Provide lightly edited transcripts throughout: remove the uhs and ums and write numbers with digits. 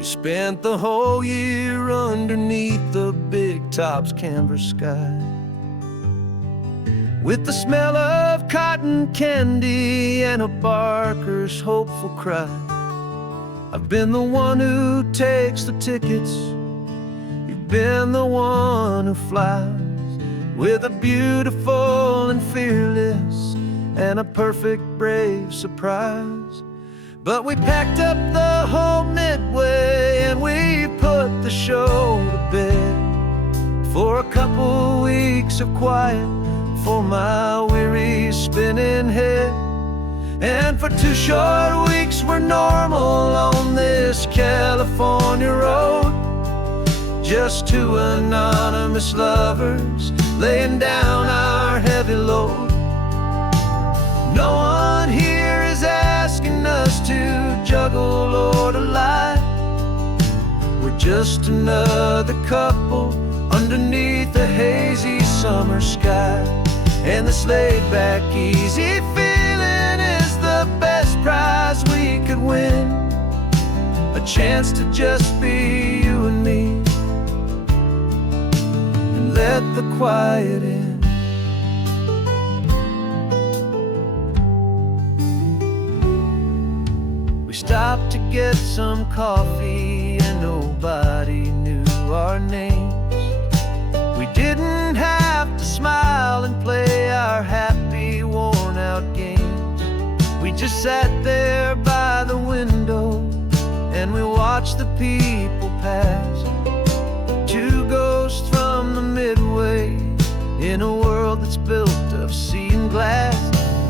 We spent the whole year underneath the big top's canvas sky, with the smell of cotton candy and a barker's hopeful cry. I've been the one who takes the tickets, you've been the one who flies, with a beautiful and fearless and a perfect brave surprise. But we packed up the whole Midway and we put the show to bed for a couple weeks of quiet for my weary spinning head. And for 2 short weeks we're normal on this California road, just 2 anonymous lovers laying down our heavy load. No one here is asking us to juggle or to lie. We're just another couple underneath a hazy summer sky. And this laid-back, easy feeling is the best prize we could win, a chance to just be you and me, and let the quiet in. We stopped to get some coffee and nobody knew our names. We didn't have to smile and play our happy, worn-out games. We just sat there by the window and we watched the people pass. 2 ghosts from the Midway in a world that's built of sea and glass.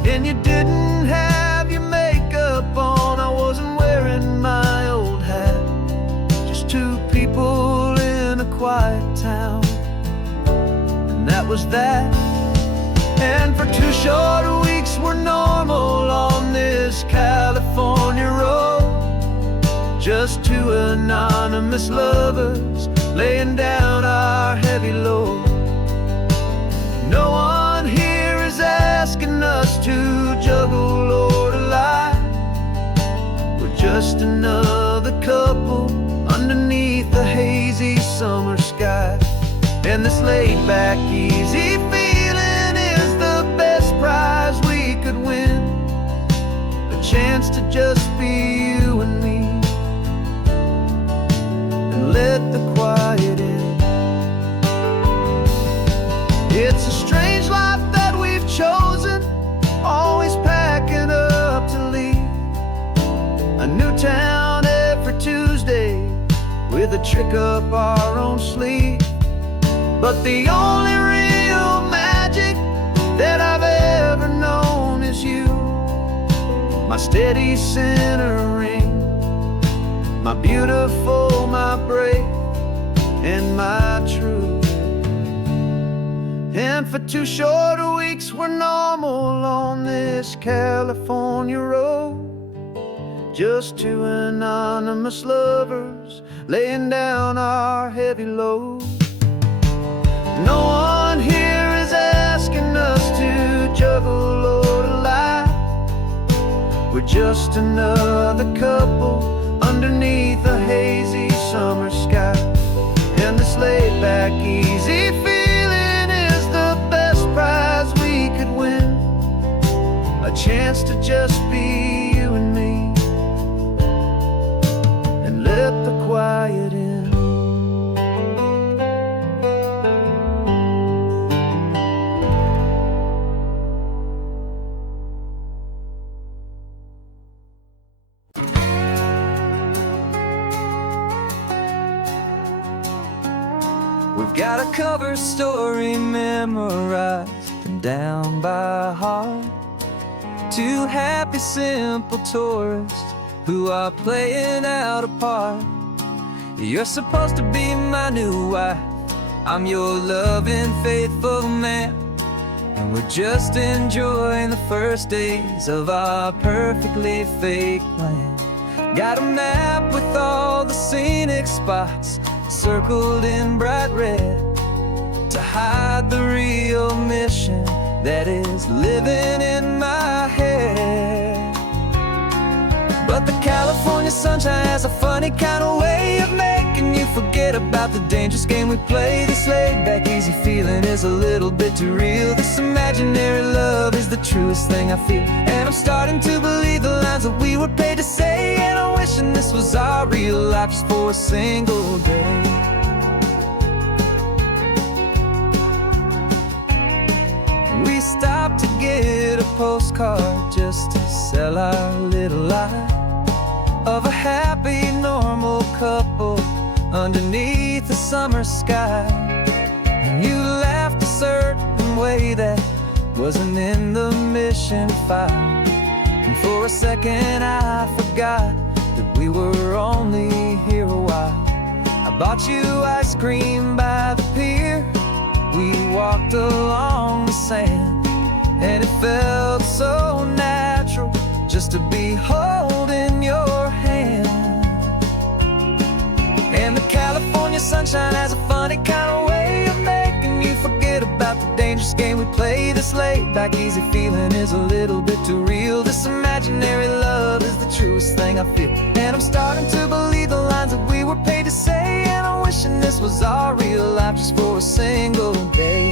And you didn't have your makeup on, I wasn't wearing my old hat. Just 2 people in a quiet town, and that was that. And for 2 short weeks we're normal on this California road, just 2 anonymous lovers laying down our heavy load. No one here is asking us to juggle or to lie. We're just another couple underneath the hazy summer sky. And this laid-back, easy feeling is the best prize we could win, a chance to just be you and me, and let the quiet in. It's a strange life that we've chosen, always packing up to leave a new town every Tuesday with a trick up our own sleeve. But the only real magic that I've ever known is you, my steady centering, my beautiful, my brave, and my true. And for 2 short weeks we're normal on this California road, just 2 anonymous lovers laying down our heavy load. No one here is asking us to juggle or to lie. We're just another couple underneath a hazy summer sky. And this laid-back, easy feeling is the best prize we could win, a chance to just be you and me, and let the quiet in. We've got a cover story memorized and down by heart. 2 happy, simple tourists who are playing out a part. You're supposed to be my new wife, I'm your loving, faithful man, and we're just enjoying the first days of our perfectly fake plan. Got a map with all the scenic spots circled in bright red to hide the real mission that is living in my head. But But the California sunshine has a funny kind of way of making you forget about the dangerous game we play. This laid-back, easy feeling is a little bit too real. This imaginary love is the truest thing I feel. And I'm starting to believe the lines that we were paid to say. And I'm wishing this was our real life just for a single day. We stopped to get a postcard just to sell our little lie of a happy, normal couple underneath the summer sky. And you laughed a certain way that wasn't in the mission file. And for a second I forgot that we were only here a while. I bought you ice cream by the pier. We walked along the sand, and it felt so natural just to be holding your hand. And the California sunshine has a funny kind of way of making you forget about the dangerous game we play. This laid-back, easy feeling is a little bit too real. This imaginary love is the truest thing I feel. And I'm starting to believe the lines that we were paid to say. And I'm wishing this was our real life just for a single day.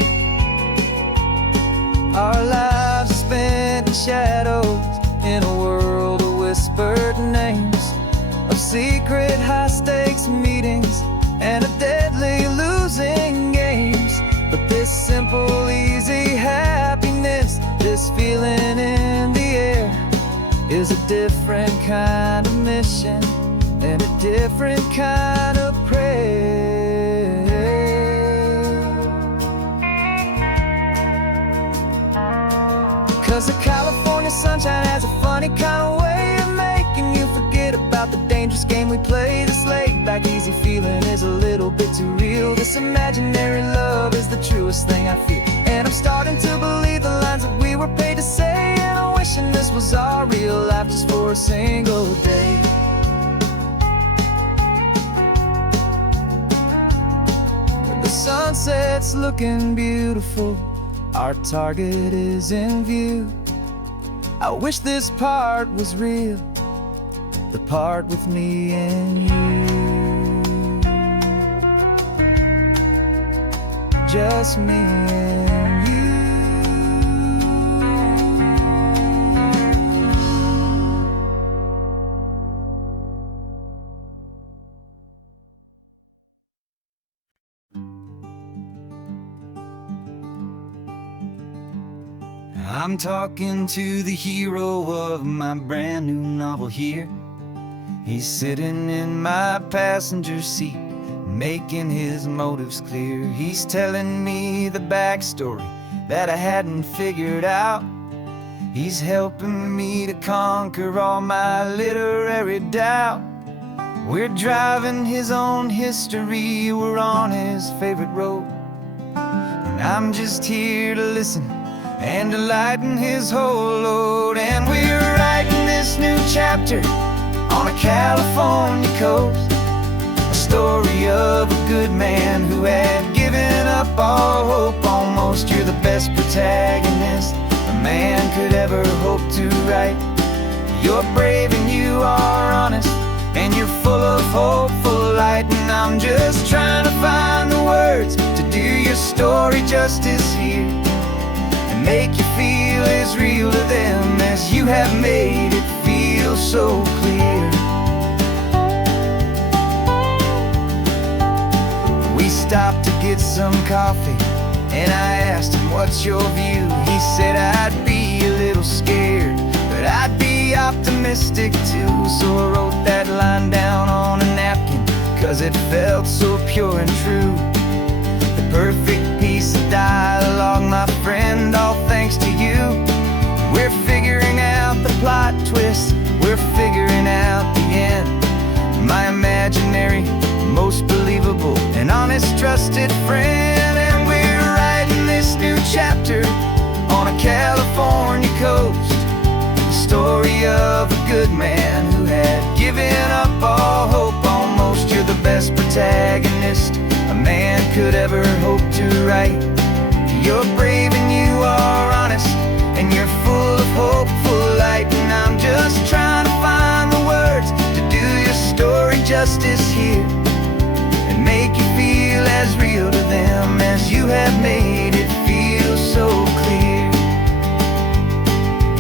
Our lives are spent in shadows, in a world of whispered names, of secret high-stakes meetings and a deadly losing games. But this simple, easy happiness, this feeling in the air, is a different kind of mission and a different kind of prayer. 'Cause the California sunshine has a funny kind of way of making you forget about the dangerous game we play. This laid-back, easy feeling is a little bit too real. This imaginary love is the truest thing I feel. And I'm starting to believe the lines that we were paid to say. And I'm wishing this was our real life just for a single day. The sunset's looking beautiful, our target is in view. I wish this part was real, the part with me and you. Just me and you. I'm talking to the hero of my brand new novel here. He's sitting in my passenger seat, making his motives clear. He's telling me the backstory that I hadn't figured out. He's helping me to conquer all my literary doubt. We're driving his own history, we're on his favorite road. And I'm just here to listen and to lighten his whole load. And we're writing this new chapter on a California coast, a story of a good man who had given up all hope almost. You're the best protagonist a man could ever hope to write. You're brave and you are honest, and you're full of hopeful light. And I'm just trying to find the words to do your story justice here, make you feel as real to them as you have made it feel so clear. We stopped to get some coffee, and I asked him, what's your view? He said, I'd be a little scared, but I'd be optimistic too. So I wrote that line down on a napkin, 'cause it felt so pure and true. The perfect piece of dialogue, my friend, all thanks to you. We're figuring out the plot twist, we're figuring out the end. My imaginary, most believable and honest trusted friend. And we're writing this new chapter on a California coast, the story of a good man who had given up all hope almost. You're the best protagonist a man could ever hope to write. You're brave and you are honest, and you're full of hopeful light. And I'm just trying to find the words justice here and make you feel as real to them as you have made it feel so clear.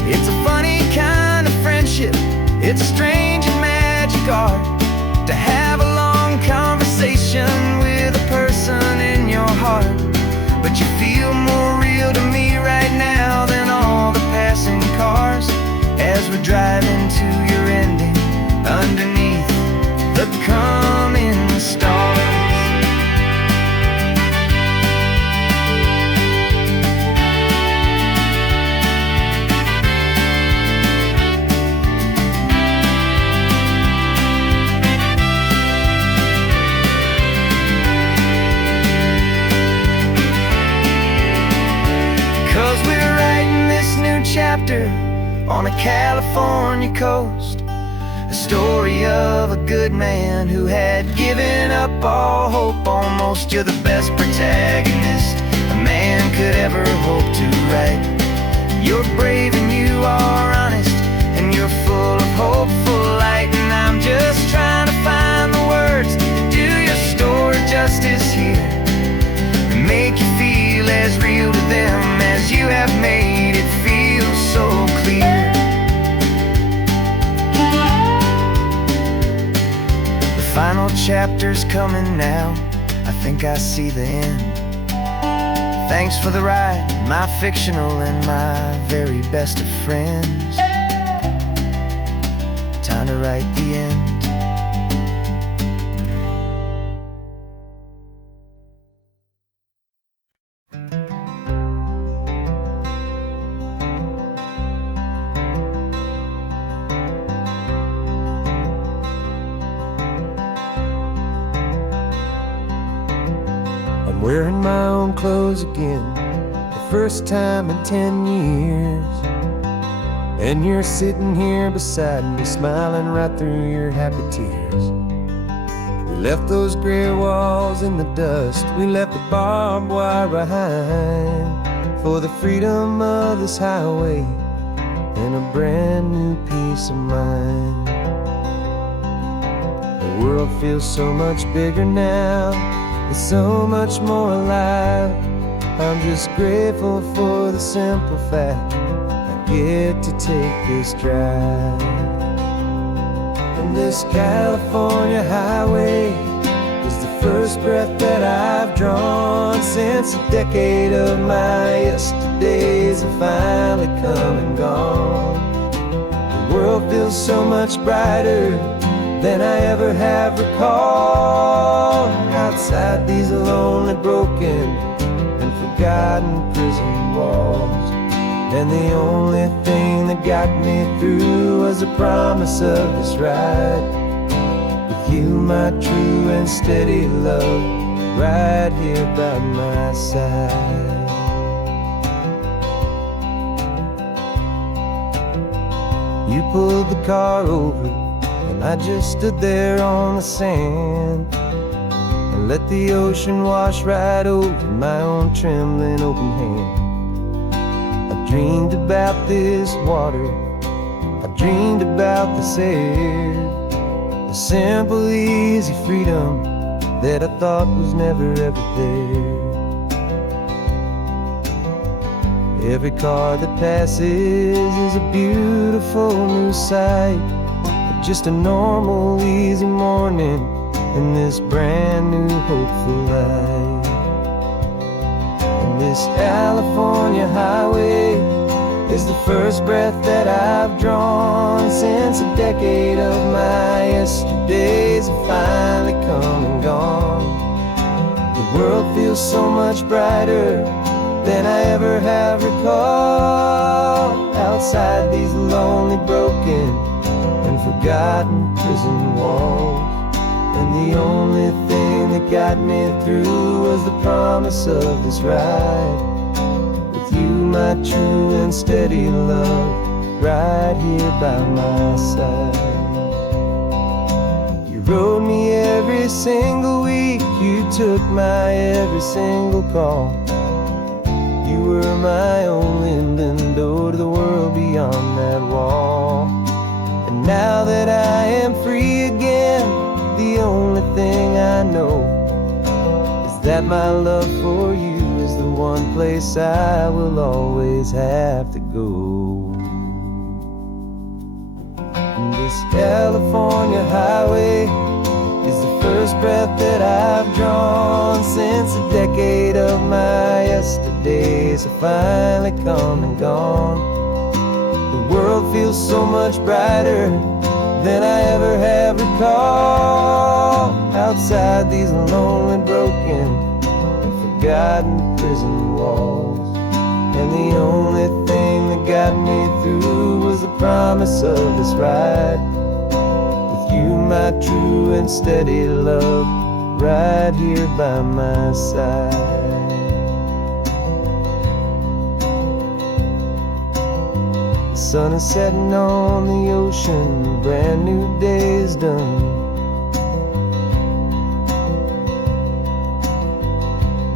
It's a funny kind of friendship, it's a strange and magic art to have a long conversation with a person in your heart. But you feel more real to me right now than all the passing cars as we're driving to your ending underneath the coming stars. 'Cause we're writing this new chapter on a California coast, a story of a good man who had given up all hope almost. You're the best protagonist a man could ever hope to write. You're brave and you are honest, and you're full of hopeful light. And I'm just trying to find the words to do your story justice here and make you feel as real to them as you have made it feel so clear. The final chapter's coming now, I think I see the end. Thanks for the ride, my fictional and my very best of friends. Time to write the end. I'm wearing my own clothes again, the first time in 10 years. And you're sitting here beside me, smiling right through your happy tears. We left those gray walls in the dust, we left the barbed wire behind, for the freedom of this highway and a brand new peace of mind. The world feels so much bigger now, it's so much more alive. I'm just grateful for the simple fact I get to take this drive. And this California highway is the first breath that I've drawn since a decade of my yesterdays have finally come and gone. The world feels so much brighter than I ever have recalled. Outside these lonely, broken, and forgotten prison walls. And the only thing that got me through was the promise of this ride with you, my true and steady love, right here by my side. You pulled the car over and I just stood there on the sand and let the ocean wash right over my own trembling open hand. I dreamed about this water, I dreamed about this air, the simple, easy freedom that I thought was never ever there. Every car that passes is a beautiful new sight, just a normal, easy morning in this brand new, hopeful life. And this California highway is the first breath that I've drawn since a decade of my yesterdays have finally come and gone. The world feels so much brighter than I ever have recalled. Outside these lonely, broken, and forgotten prison walls. And the only thing that got me through was the promise of this ride with you, my true and steady love, right here by my side. You rode me every single week, you took my every single call. You were my only window to the world beyond that wall. And now that I am free again, the that my love for you is the one place I will always have to go. And this California highway is the first breath that I've drawn since a decade of my yesterdays have finally come and gone. The world feels so much brighter than I ever have recalled. Outside these lonely, broken, and forgotten prison walls, and the only thing that got me through was the promise of this ride with you, my true and steady love, right here by my side. The sun is setting on the ocean, a brand new day is done.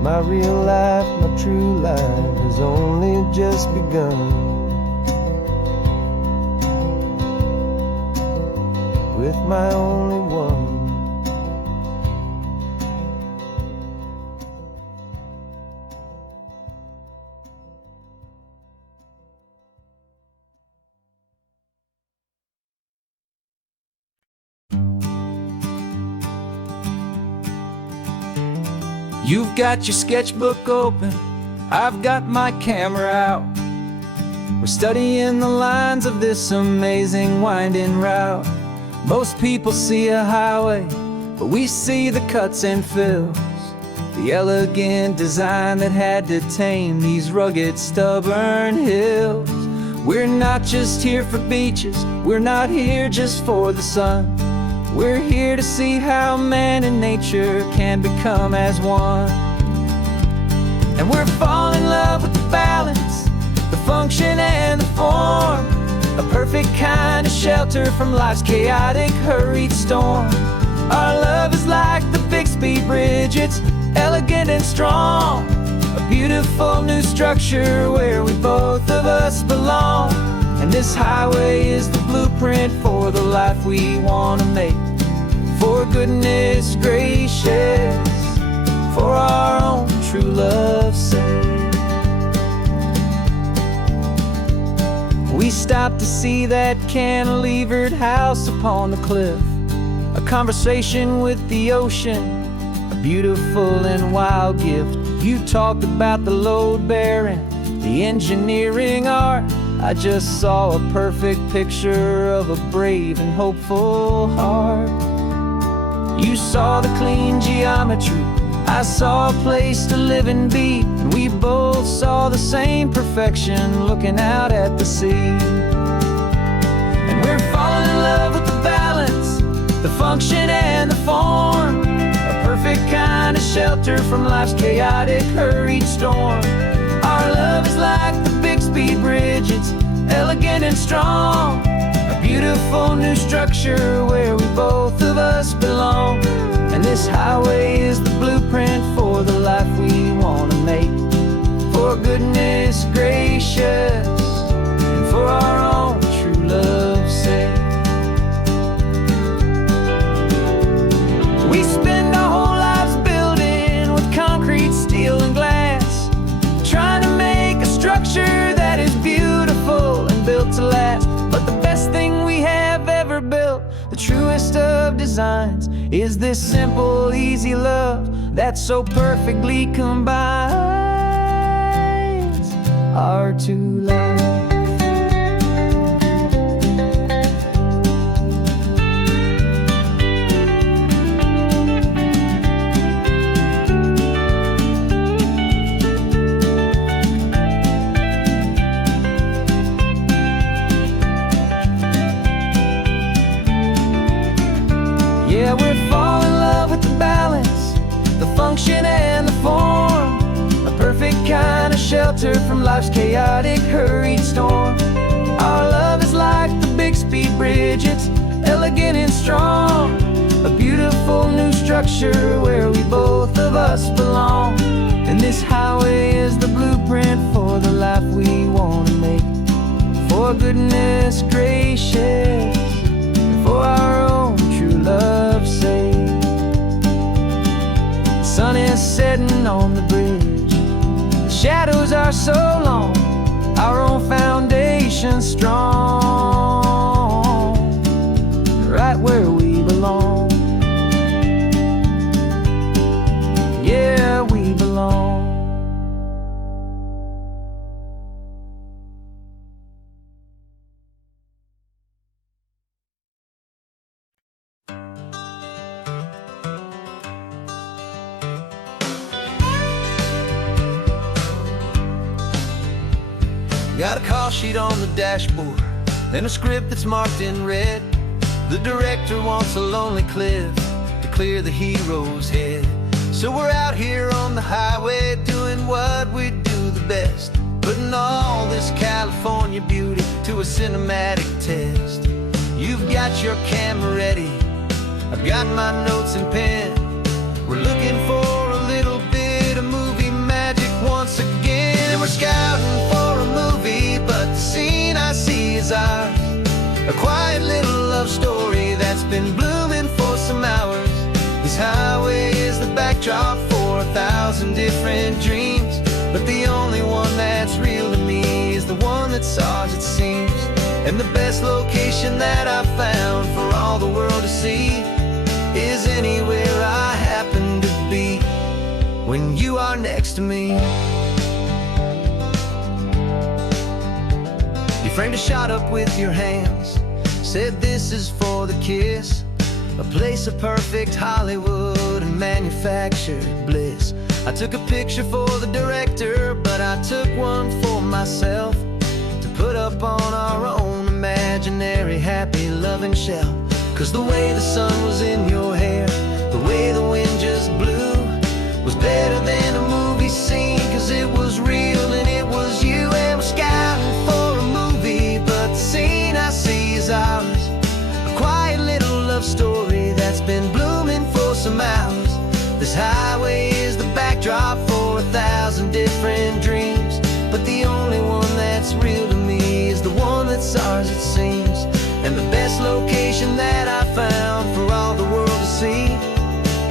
My real life, my true life has only just begun. With my only one. You've got your sketchbook open, I've got my camera out. We're studying the lines of this amazing winding route. Most people see a highway, but we see the cuts and fills, the elegant design that had to tame these rugged, stubborn hills. We're not just here for beaches, we're not here just for the sun. We're here to see how man and nature can become as one. And we're falling in love with the balance, the function and the form, a perfect kind of shelter from life's chaotic, hurried storm. Our love is like the Bixby Bridge, it's elegant and strong, a beautiful new structure where we both of us belong. And this highway is the blueprint for the life we want to make. For goodness gracious, for our own true love's sake. We stopped to see that cantilevered house upon the cliff, a conversation with the ocean, a beautiful and wild gift. You talked about the load bearing, the engineering art. I just saw a perfect picture of a brave and hopeful heart. You saw the clean geometry, I saw a place to live and be, and we both saw the same perfection looking out at the sea. And we're falling in love with the balance, the function and the form, a perfect kind of shelter from life's chaotic, hurried storm. Our love is like the Bixby Bridge, it's elegant and strong, a beautiful new structure where we both of us belong. And this highway is the blueprint for the life we want to make. For goodness gracious, and for our own true love's sake. We spend our whole lives building with concrete, steel and glass, trying to make a structure that is beautiful and built to last. But the best thing we have ever built, the truest of designs, is this simple, easy love that so perfectly combines our two lives. Yeah, we're falling in love with the balance, the function and the form, a perfect kind of shelter from life's chaotic, hurried storm. Our love is like the Bixby Bridge, it's elegant and strong, a beautiful new structure where we both of us belong. And this highway is the blueprint for the life we want to make. For goodness gracious, for our own true love's sake. The sun is setting scars so long, our own foundation strong, right where we belong. Yeah, we belong. Got a call sheet on the dashboard and a script that's marked in red. The director wants a lonely cliff to clear the hero's head. So we're out here on the highway doing what we do the best, putting all this California beauty to a cinematic test. You've got your camera ready, I've got my notes and pen. We're looking for a little bit of movie magic once again. And we're scouting for a movie, but the scene I see is ours. A quiet little love story that's been blooming for some hours. This highway is the backdrop for 1,000 different dreams, but the only one that's real to me is the one that's ours, it seems. And the best location that I've found for all the world to see is anywhere I happen to be when you are next to me. You framed a shot up with your hands, said this is for the kiss, a place of perfect Hollywood and manufactured bliss. I took a picture for the director, but I took one for myself to put up on our own imaginary happy loving shelf. Cause the way the sun was in your hair, the way the wind just blew, was better than a movie scene, cause it was real and it was you. And we're scouting for a movie, but the scene I see is ours. A quiet little love story that's been blooming for some hours. This highway is the backdrop for 1,000 different dreams, but the only one that's real to me is the one that's ours, it seems. And the best location that I found for all the world to see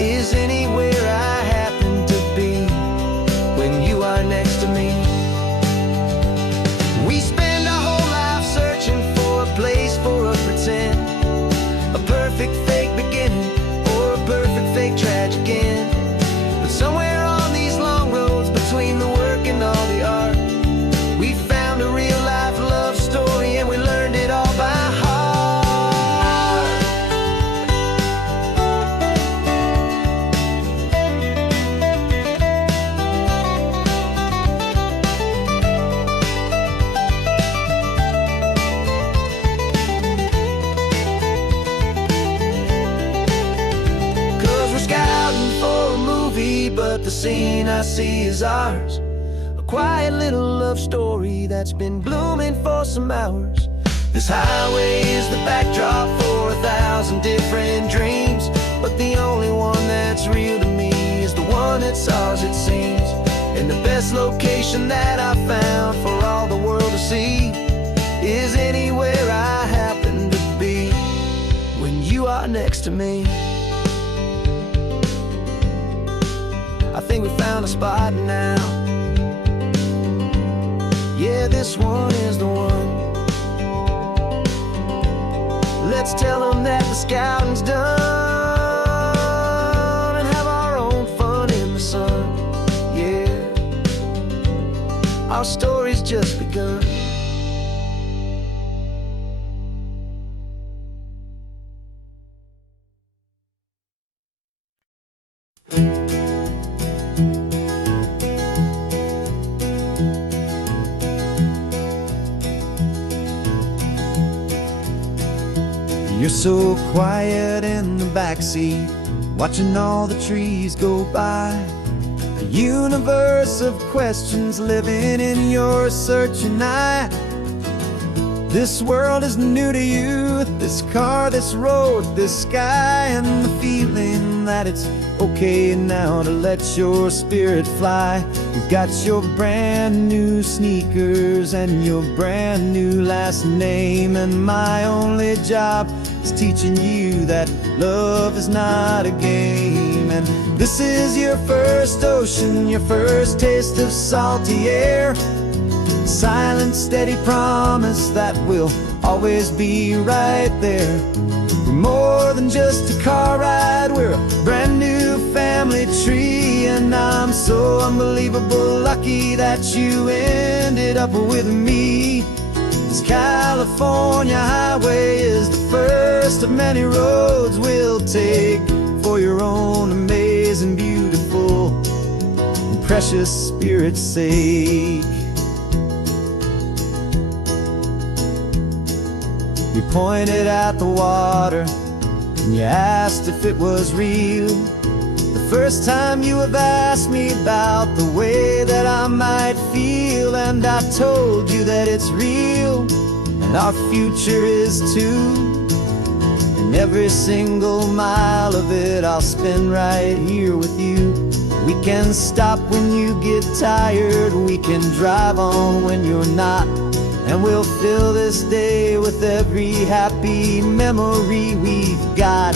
is anywhere I happen to be when you are next to me. We spend our whole life searching for a place for a pretend, a perfect fake beginning or a perfect fake tragic end. But somewhere on these long roads between the work and all the art, we found a real life love story and we learned it all by heart. But the scene I see is ours. A quiet little love story that's been blooming for some hours. This highway is the backdrop for 1,000 different dreams, but the only one that's real to me is the one that's ours, it seems. And the best location that I found for all the world to see is anywhere I happen to be when you are next to me. I think we found a spot now. Yeah, this one is the one. Let's tell them that the scouting's done and have our own fun in the sun. Yeah, our story's just begun. You're so quiet in the backseat, watching all the trees go by. A universe of questions living in your searching eye. This world is new to you, this car, this road, this sky, and the feeling that it's okay now to let your spirit fly. You've got your brand new sneakers and your brand new last name, and my only job is teaching you that love is not a game. And this is your first ocean, your first taste of salty air, silent, steady promise that we'll always be right there. We're more than just a car ride, we're a brand new family tree, and I'm so unbelievable lucky that you ended up with me. This California highway is the first of many roads we'll take for your own amazing, beautiful, and precious spirit's sake. You pointed at the water and you asked if it was real. The first time you have asked me about the way that I might feel, and I told you that it's real and our future is too. And every single mile of it I'll spend right here with you. We can stop when you get tired, we can drive on when you're not, and we'll fill this day with every happy memory we've got.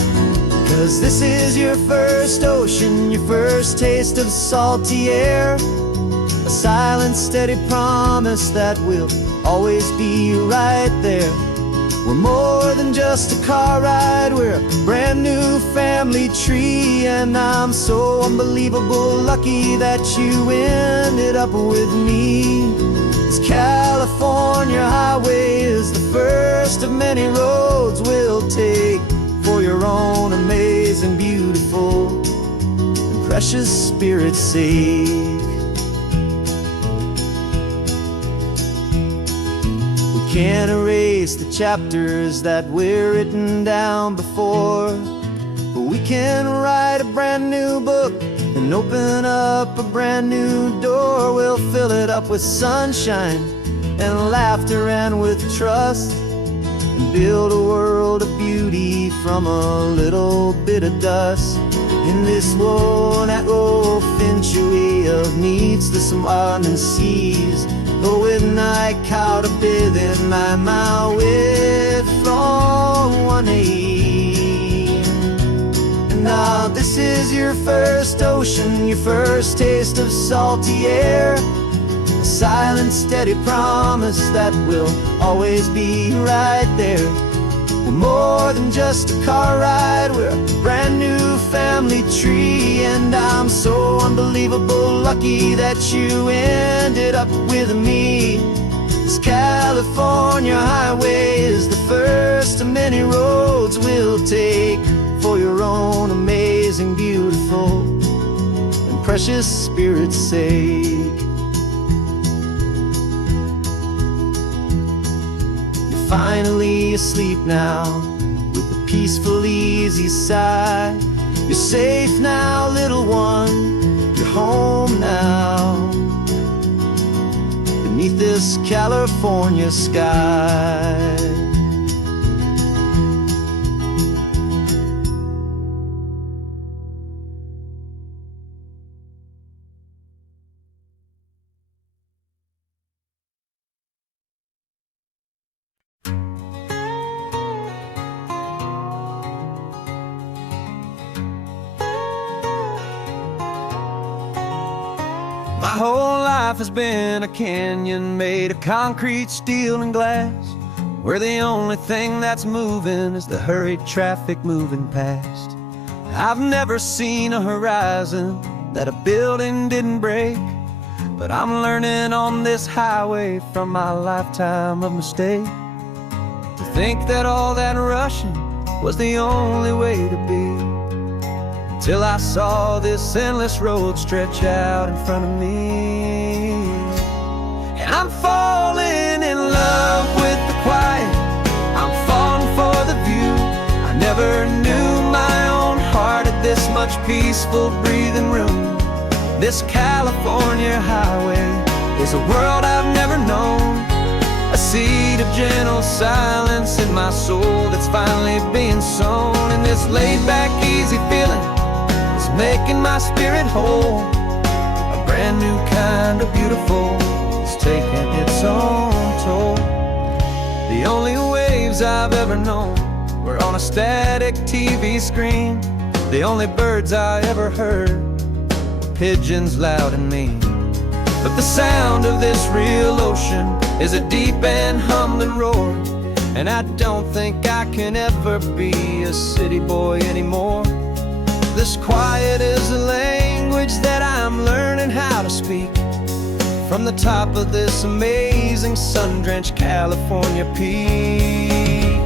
'Cause this is your first ocean, your first taste of salty air, a silent, steady promise that we'll always be right there. We're more than just a car ride, we're a brand new family tree, and I'm so unbelievable lucky that you ended up with me. This California highway is the first of many roads we'll take for your own amazing, beautiful, and precious spirit's sake. We can't erase the chapters that were written down before, but we can write a brand new book and open up a brand new door. We'll fill it up with sunshine and laughter and with trust, and build a world of beauty from a little bit of dust. In this world-out old century of needs to some and seas, but with night caught a bit in my with from one aim. And now this is your first ocean, your first taste of salty air, a silent, steady promise that we'll always be right there. We're more than just a car ride, we're a brand new family tree, and I'm so unbelievable lucky that you ended up with me. This California highway is the first of many roads we'll take for your own amazing, beautiful, and precious spirit's sake. Finally asleep now, with a peaceful, easy sigh. You're safe now, little one, you're home now, beneath this California sky. My whole life has been a canyon made of concrete, steel, and glass, where the only thing that's moving is the hurried traffic moving past. I've never seen a horizon that a building didn't break, but I'm learning on this highway from my lifetime of mistakes to think that all that rushing was the only way to be. Till I saw this endless road stretch out in front of me, and I'm falling in love with the quiet, I'm falling for the view. I never knew my own heart had this much peaceful breathing room. This California highway is a world I've never known, a seed of gentle silence in my soul that's finally being sown. And this laid-back, easy feeling is making my spirit whole. A brand new kind of beautiful is taking its own toll. The only waves I've ever known were on a static TV screen. The only birds I ever heard were pigeons loud and mean. But the sound of this real ocean is a deep and humbling roar. And I don't think I can ever be a city boy anymore. This quiet is a language that I'm learning how to speak from the top of this amazing sun-drenched California peak.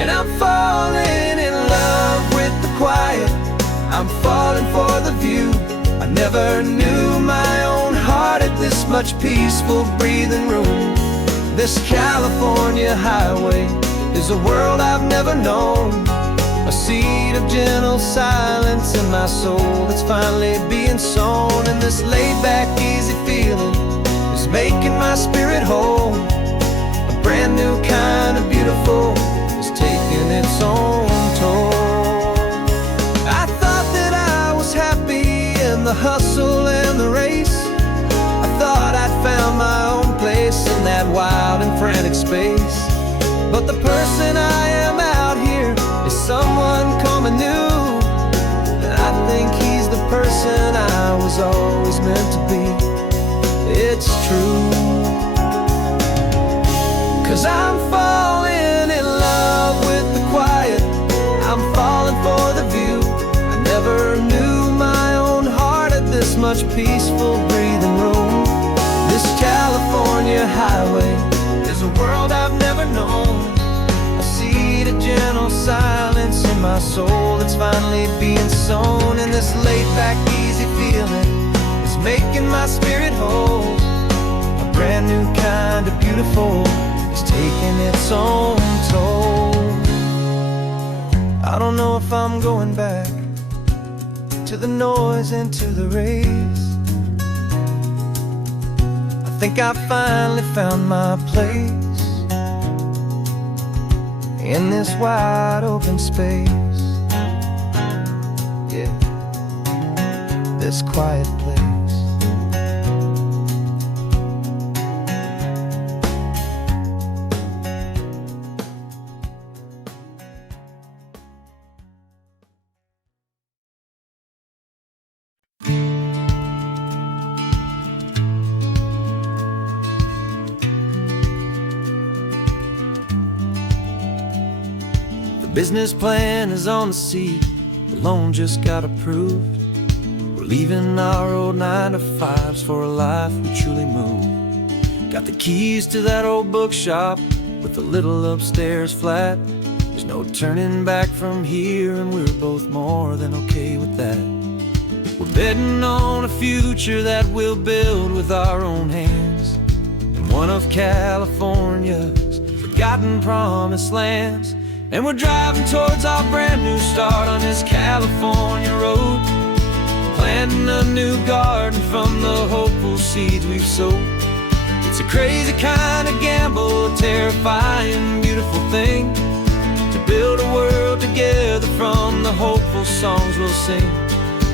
And I'm falling in love with the quiet, I'm falling for the view. I never knew my own heart had this much peaceful breathing room. This California highway is a world I've never known. A seed of gentle silence in my soul that's finally being sown. And this laid-back, easy feeling is making my spirit whole. A brand new kind of beautiful is taking its own toll. I thought that I was happy in the hustle and the race. I thought I'd found my own place in that wild and frantic space. But the person I am out here is someone coming new. And I think he's the person I was always meant to be. It's true. 'Cause I'm falling in love with the quiet, I'm falling for the view. I never knew my own heart had this much peaceful breathing room. This California highway is a world I've never known. A seed of gentle silence in my soul that's finally being sown. And this laid-back, easy feeling is making my spirit whole. A brand new kind of beautiful is taking its own toll. I don't know if I'm going back to the noise and to the race. I think I finally found my place in this wide open space. Yeah, this quiet place. Business plan is on the seat, the loan just got approved. We're leaving our old 9-to-5s for a life we truly move. Got the keys to that old bookshop with a little upstairs flat. There's no turning back from here, and we're both more than okay with that. We're betting on a future that we'll build with our own hands in one of California's forgotten promised lands. And we're driving towards our brand new start on this California road, planting a new garden from the hopeful seeds we've sowed. It's a crazy kind of gamble, a terrifying, beautiful thing, to build a world together from the hopeful songs we'll sing.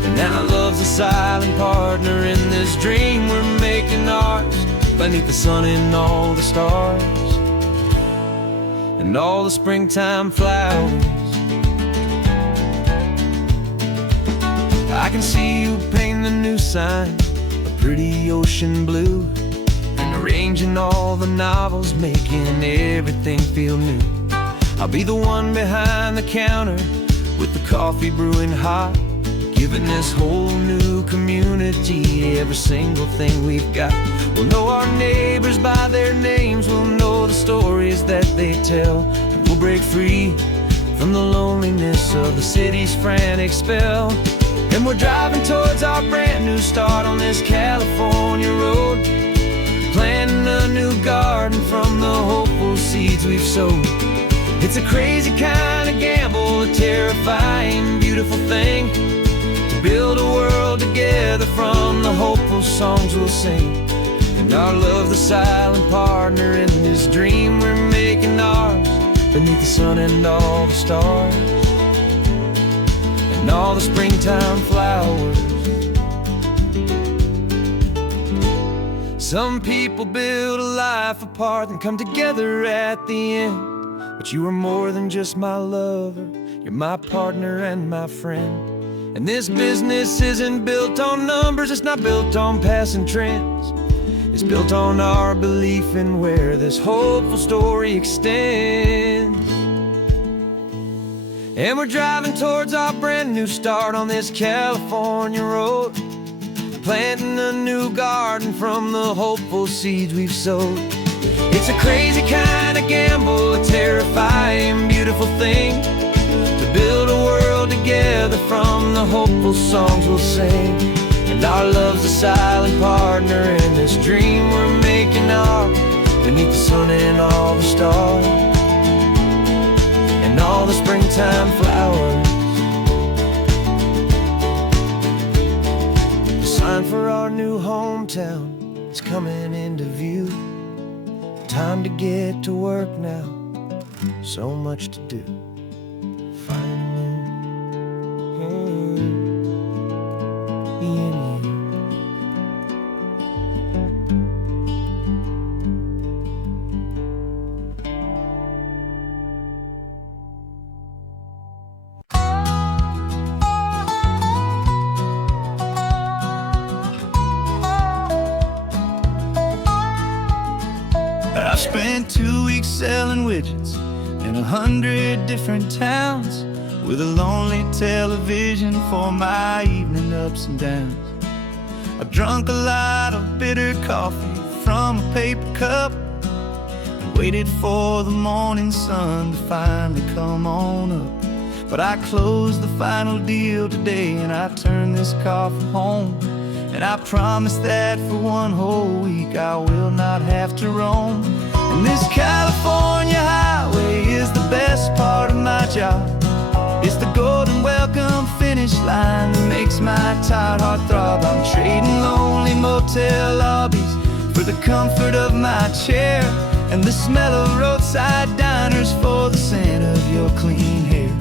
And now love's a silent partner in this dream we're making ours, beneath the sun and all the stars and all the springtime flowers. I can see you painting a new sign, a pretty ocean blue, and arranging all the novels, making everything feel new. I'll be the one behind the counter with the coffee brewing hot, giving this whole new community every single thing we've got. We'll know our neighbors by their names, we'll know the stories that they tell, and we'll break free from the loneliness of the city's frantic spell. And we're driving towards our brand new start on this California road, planting a new garden from the hopeful seeds we've sowed. It's a crazy kind of gamble, a terrifying, beautiful thing, build a world together from the hopeful songs we'll sing. And And our love's the silent partner in this dream we're making ours, beneath the sun and all the stars and all the springtime flowers. Some people build a life apart and come together at the end, but you are more than just my lover, you're my partner and my friend. And this business isn't built on numbers, it's not built on passing trends. It's built on our belief in where this hopeful story extends. And we're driving towards our brand new start on this California road, planting a new garden from the hopeful seeds we've sowed. It's a crazy kind of gamble, a terrifying, beautiful thing, to build a world together from the hopeful songs we'll sing. And our love's a silent partner in this dream we're making ours, beneath the sun and all the stars and all the springtime flowers. The sign for our new hometown is coming into view. Time to get to work now, so much to do. I spent 2 weeks selling widgets in 100 different towns, with a lonely television for my evening ups and downs. I drunk a lot of bitter coffee from a paper cup and waited for the morning sun to finally come on up. But I closed the final deal today and I turned this coffee home. And I promise that for one whole week I will not have to roam. And this California highway is the best part of my job. It's the golden welcome finish line that makes my tired heart throb. I'm trading lonely motel lobbies for the comfort of my chair, and the smell of roadside diners for the scent of your clean hair.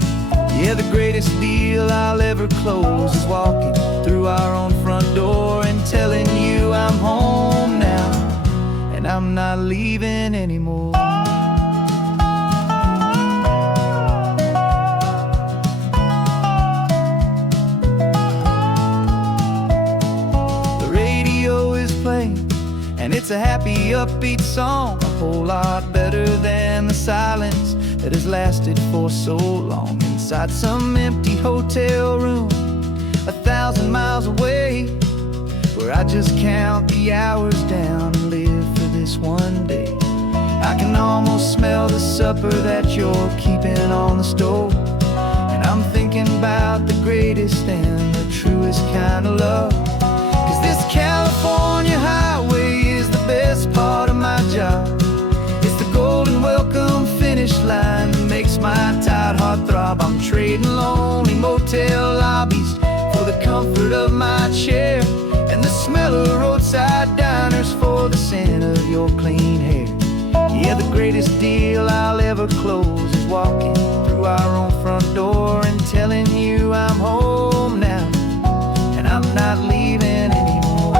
Yeah, the greatest deal I'll ever close is walking through our own front door and telling you I'm home now, and I'm not leaving anymore. The radio is playing, and it's a happy, upbeat song, a whole lot better than the silence that has lasted for so long. Inside some empty hotel room 1,000 miles away, where I just count the hours down and live for this one day. I can almost smell the supper that you're keeping on the stove, and I'm thinking about the greatest and the truest kind of love. 'Cause this California highway is the best part of my job. It's the golden welcome finish line that makes my tired heart throb. I'm trading lonely motel lobbies for the comfort of my chair, and the smell of roadside diners for the scent of your clean hair. Yeah, the greatest deal I'll ever close is walking through our own front door and telling you I'm home now, and I'm not leaving anymore.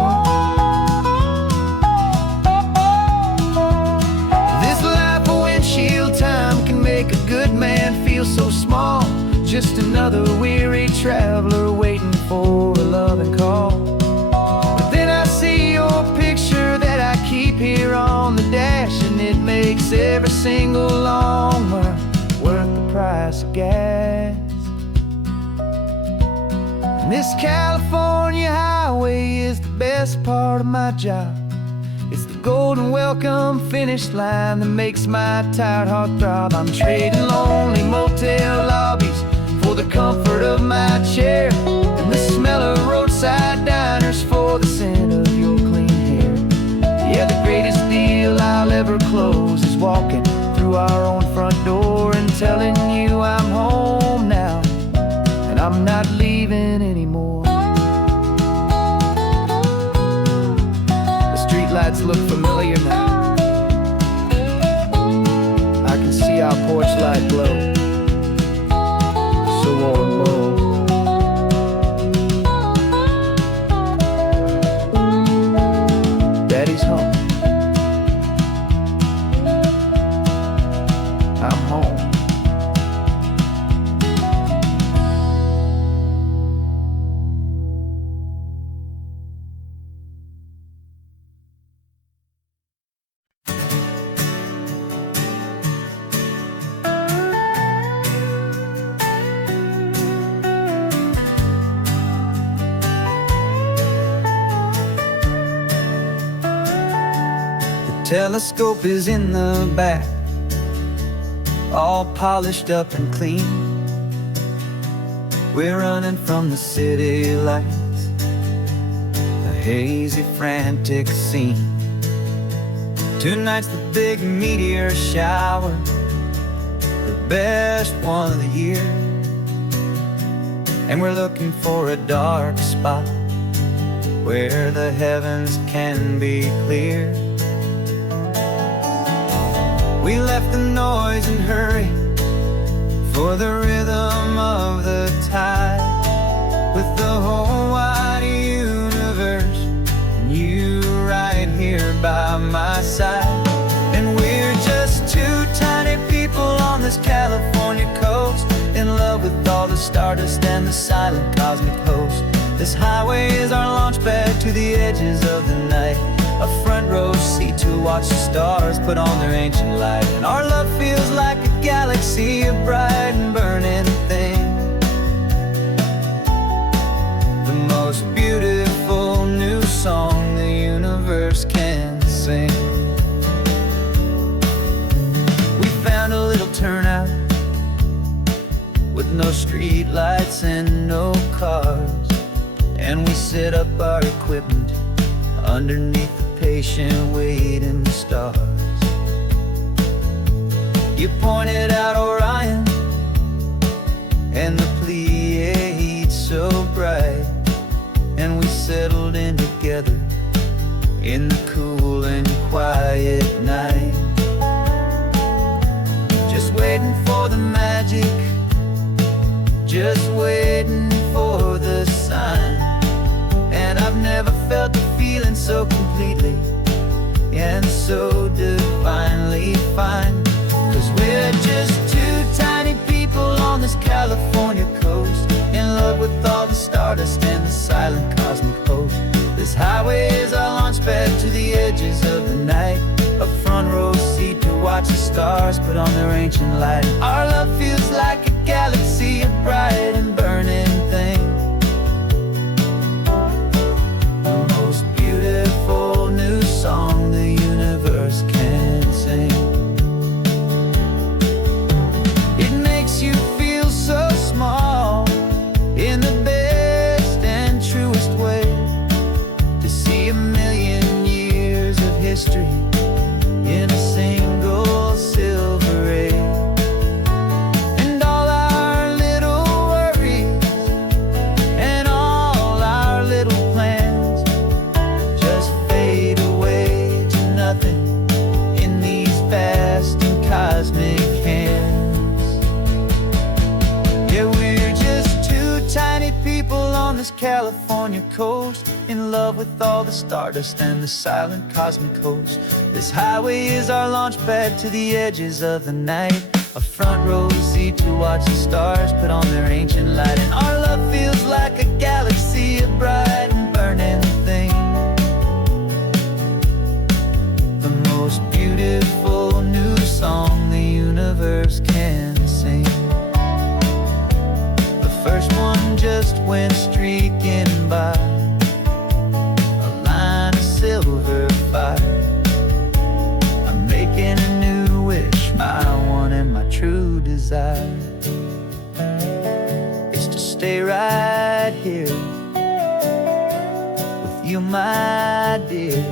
This life of windshield time can make a good man feel so small, just another weary traveler waiting for a loving call. But then I see your picture that I keep here on the dash, and it makes every single long mile worth the price of gas. And this California highway is the best part of my job. It's the golden welcome finish line that makes my tired heart throb. I'm trading lonely motel lobbies for the comfort of my chair, and the smell of roadside diners for the scent of your clean hair. Yeah, the greatest deal I'll ever close is walking through our own front door and telling you I'm home now, and I'm not leaving anymore. The streetlights look porch light glow, so warm and low. Daddy's home, I'm home. Telescope is in the back, all polished up and clean. We're running from the city lights, a hazy, frantic scene. Tonight's the big meteor shower, the best one of the year. And we're looking for a dark spot where the heavens can be clear. We left the noise and hurry for the rhythm of the tide, with the whole wide universe and you right here by my side. And we're just two tiny people on this California coast, in love with all the stardust and the silent cosmic host. This highway is our launch pad to the edges of the night, a front row seat to watch the stars put on their ancient light. And our love feels like a galaxy, a bright and burning thing, the most beautiful new song the universe can sing. We found a little turnout with no street lights and no cars, and we set up our equipment underneath the patient waiting stars. You pointed out Orion and the Pleiades so bright, and we settled in together in the cool and quiet night, just waiting for the magic, just waiting for the sign. And I've never felt the feeling so completely and so divinely fine, 'cause we're just two tiny people on this California coast, in love with all the stardust and the silent cosmic host. This highway is our launch pad to the edges of the night, a front row seat to watch the stars put on their ancient light. Our love feels like a galaxy, a bright and burning thing, the most beautiful new song the universe can sing. It makes you feel so small in the best and truest way, to see a million years of history in a single silver ray. And all our little worries and all our little plans just fade away to nothing in these vast and cosmic hands. Yeah, we're just two tiny people on this California coast, in love with all the stardust and the silent cosmic host. This highway is our launch pad to the edges of the night, a front row seat to watch the stars put on their ancient light. And our love feels like a galaxy, a bright and burning thing, the most beautiful new song the universe can sing. The first one just went streaking by, a line of silver fire. I'm making a new wish, my one and my true desire is to stay right here with you, my dear.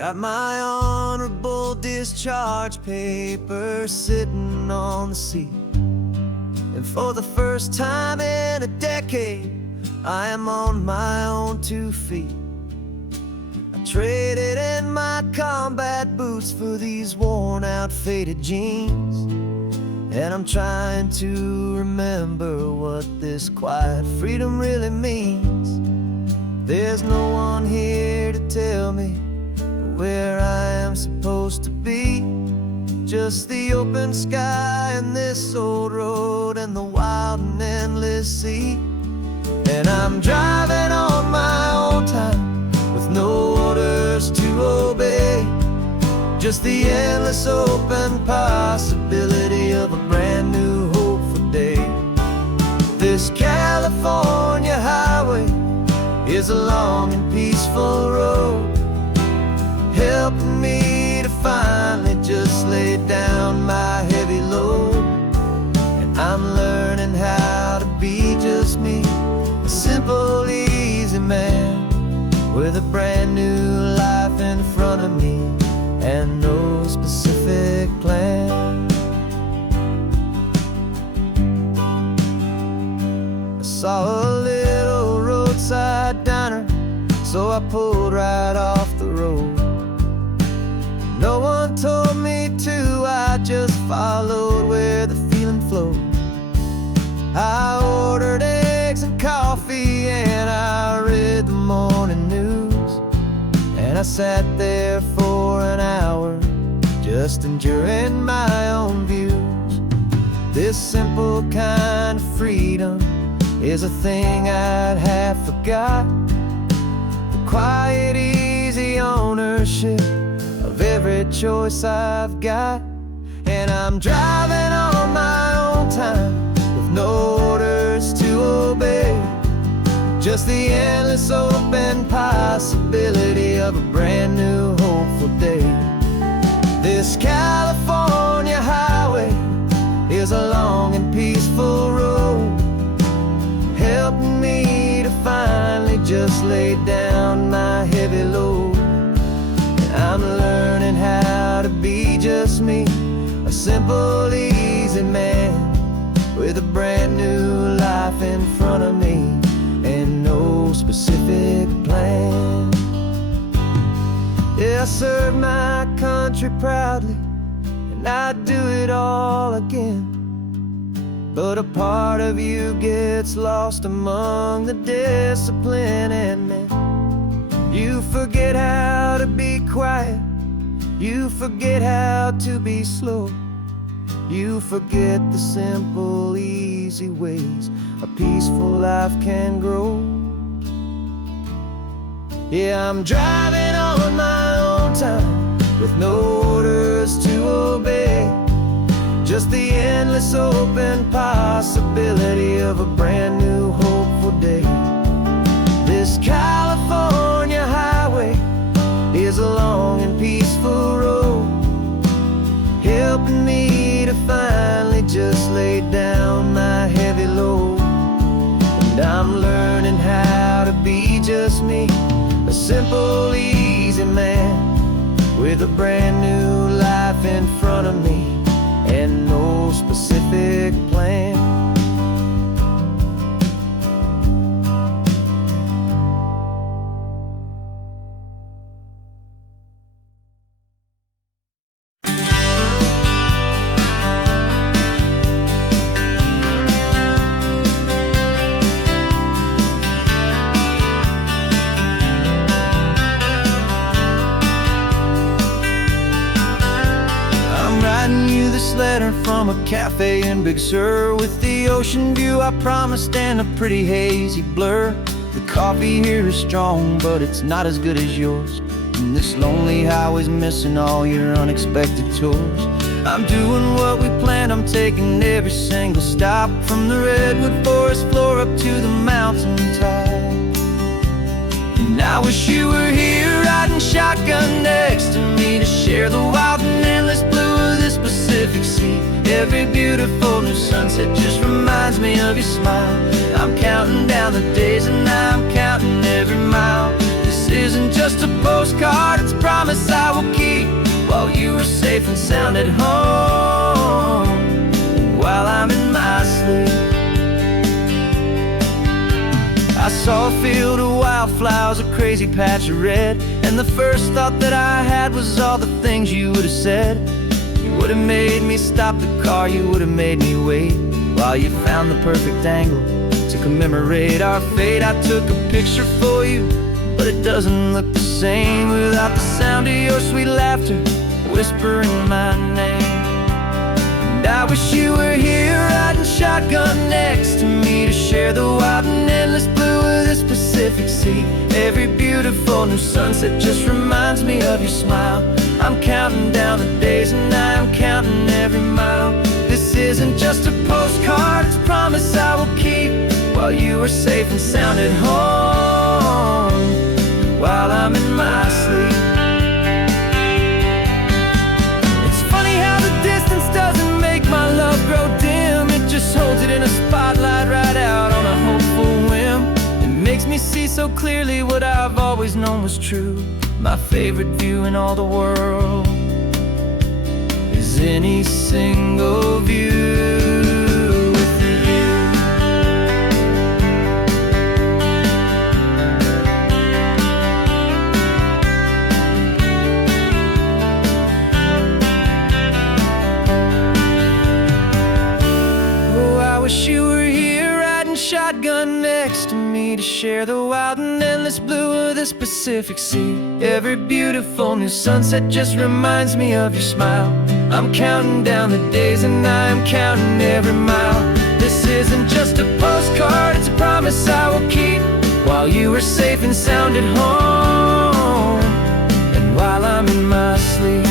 Got my honorable discharge paper sitting on the seat, and for the first time in a decade, I am on my own 2 feet. I traded in my combat boots for these worn out faded jeans, and I'm trying to remember what this quiet freedom really means. There's no one here to tell me where I am supposed to be, just the open sky and this old road and the wild and endless sea. And I'm driving on my own time with no orders to obey, just the endless open possibility of a brand new hopeful day. This California highway is a long and peaceful road, helping me to finally just lay down my heavy load. And I'm learning how to be just me, a simple, easy man with a brand new life in front of me and no specific plan. I saw a little roadside diner, so I pulled right off the road. No one told me to, I just followed where the feeling flowed. I ordered eggs and coffee and I read the morning news, and I sat there for an hour just enjoying my own views. This simple kind of freedom is a thing I'd have forgot, the quiet, easy ownership of every choice I've got. And I'm driving on my own time with no orders to obey, just the endless open possibility of a brand new hopeful day. This California highway is a long and peaceful road, helping me to finally just lay down my heavy load. I'm learning how to be just me, a simple, easy man with a brand new life in front of me and no specific plan. Yeah, I serve my country proudly and I'd do it all again, but a part of you gets lost among the discipline and men. You forget how to be quiet, you forget how to be slow, you forget the simple, easy ways a peaceful life can grow. Yeah, I'm driving on my own time with no orders to obey, just the endless open possibility of a brand new hopeful day. This California highway is a long and peaceful road, helping me to finally just lay down my heavy load. And I'm learning how to be just me, a simple, easy man with a brand new life in front of me and no specific plan. Letter from a cafe in Big Sur with the ocean view I promised and a pretty hazy blur. The coffee here is strong, but it's not as good as yours, and this lonely highway's missing all your unexpected tours. I'm doing what we planned, I'm taking every single stop, from the redwood forest floor up to the mountain top. And I wish you were here riding shotgun next to me to share the wild and endless blue of this Pacific Sea. Every beautiful new sunset just reminds me of your smile. I'm counting down the days and I'm counting every mile. This isn't just a postcard, it's a promise I will keep while you are safe and sound at home, and while I'm in my sleep. I saw a field of wildflowers, a crazy patch of red, and the first thought that I had was all the things you would have said. You would have made me stop the car, you would have made me wait while you found the perfect angle to commemorate our fate. I took a picture for you, but it doesn't look the same without the sound of your sweet laughter whispering my name. And I wish you were here riding shotgun next to me to share the wild and endless blue of this Pacific Sea. Every beautiful new sunset just reminds me of your smile. I'm counting down the days and I'm counting every mile. This isn't just a postcard, it's a promise I will keep while you are safe and sound at home, while I'm in my sleep. It's funny how the distance doesn't make my love grow dim. It just holds it in a spotlight right out on a hopeful whim. It makes me see so clearly what I've always known was true. My favorite view in all the world is any single view with you. Oh, I wish you were here riding shotgun next to me to share the wild and endless blue of this Pacific Sea. Every beautiful new sunset just reminds me of your smile. I'm counting down the days and I'm counting every mile. This isn't just a postcard, it's a promise I will keep while you are safe and sound at home, and while I'm in my sleep.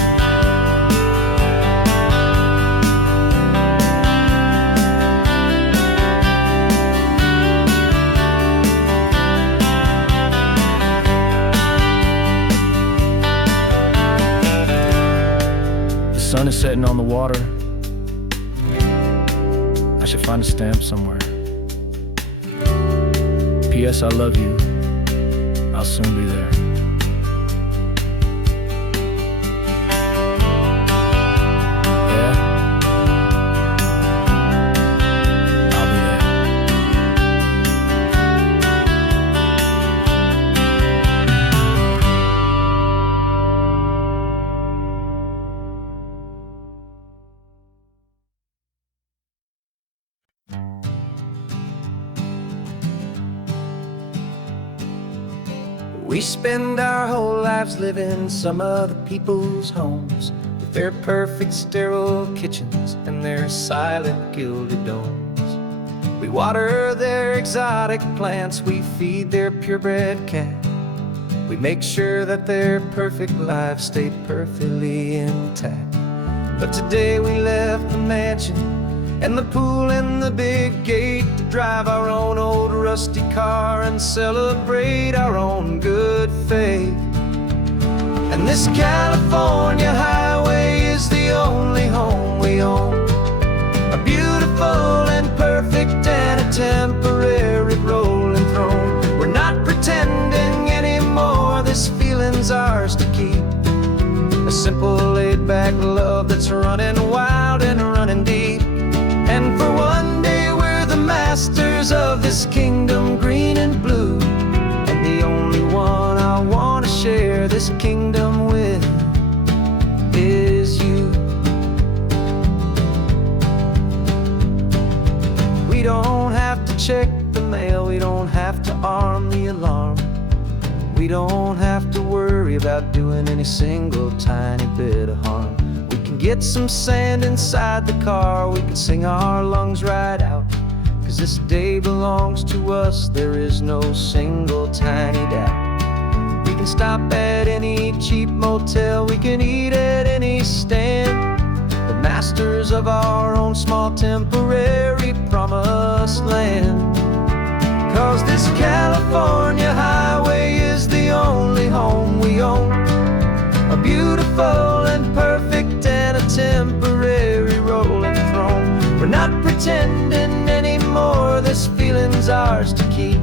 The sun is setting on the water. I should find a stamp somewhere. P.S. I love you. I'll soon be there. Yeah? I'll be there. We spend our whole lives living in some other people's homes, with their perfect sterile kitchens and their silent gilded domes. We water their exotic plants, we feed their purebred cat. We make sure that their perfect lives stay perfectly intact. But today we left the mansion and the pool and the big gate to drive our own old rusty car and celebrate our own good faith. And this California highway is the only home we own, a beautiful and perfect and a temporary rolling throne. We're not pretending anymore, this feeling's ours to keep, a simple laid-back love that's running wild and running deep. And for one day we're the masters of this kingdom green and blue, and the only one I want to share this kingdom with is you. We don't have to check the mail, we don't have to arm the alarm, we don't have to worry about doing any single tiny bit of harm. We can get some sand inside the car, we can sing our lungs right out, 'cause this day belongs to us, there is no single tiny doubt. We can stop at any cheap motel, we can eat at any stand, the masters of our own small temporary promised land. 'Cause this California highway is the only home we own, a beautiful and perfect and a temporary rolling throne. We're not pretending anymore, this feeling's ours to keep,